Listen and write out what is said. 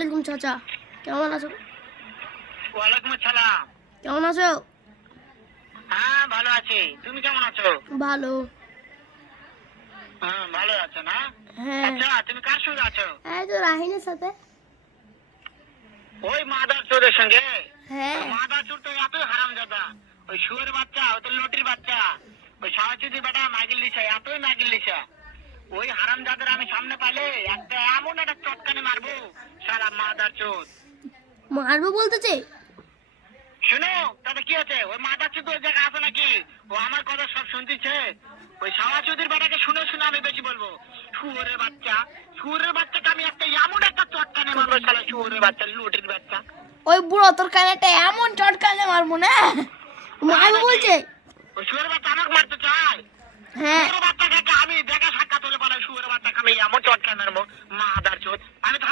আলাইকুম চাচা, কেমন আছো? ওয়ালাইকুম আসসালাম। কেমন আছো? হ্যাঁ ভালো আছি, তুমি কেমন আছো? ভালো। হ্যাঁ ভালো আছো না? হ্যাঁ, আচ্ছা তুমি কার সঙ্গে আছো? এই তো রাহিনের সাথে। ওই মাদার চোরের সঙ্গে? হ্যাঁ, ওই মাদার চোর তো এতই হারামজাদা, ওই শুয়োর বাচ্চা, ওই তো লটির বাচ্চা, ওই সাওয়াচুদি বেটা মাগিল লিসা, এতই মাগিল লিসা। ওই হারামজাদার আমি সামনে পাইলে একটা এমন একটা চটকানি মারবো, শালা মাদার চোর। মারবো বলতেছে। শোনো তাতে কি আছে, ওই মাদার চোর ওই জায়গায় আছে নাকি? ও আমার কথা সব শুনতেছে। ওই সাওয়াচুদির বেটাকে শুনে শুনে আমি বেশি বলবো। শুয়োরের বাচ্চা, শুয়োরের বাচ্চাকে আমি একটা এমন একটা চটকানি মারবো, শালা শুয়োরের বাচ্চা, লটির বাচ্চা। ওই বুড়ো তোর কানে একটা এমন চটকানে মারবো না, মারবো বলছে। ওই শুয়োরের বাচ্চা আমাকে মারতে চায়? হ্যাঁ, শুয়োরের বাচ্চাকে আমি দেখা সাক্ষাৎ হলে বলে শুয়োরের বাচ্চাকে আমি এমন চটকানি মারবো, মাদার চোদ। আমি তো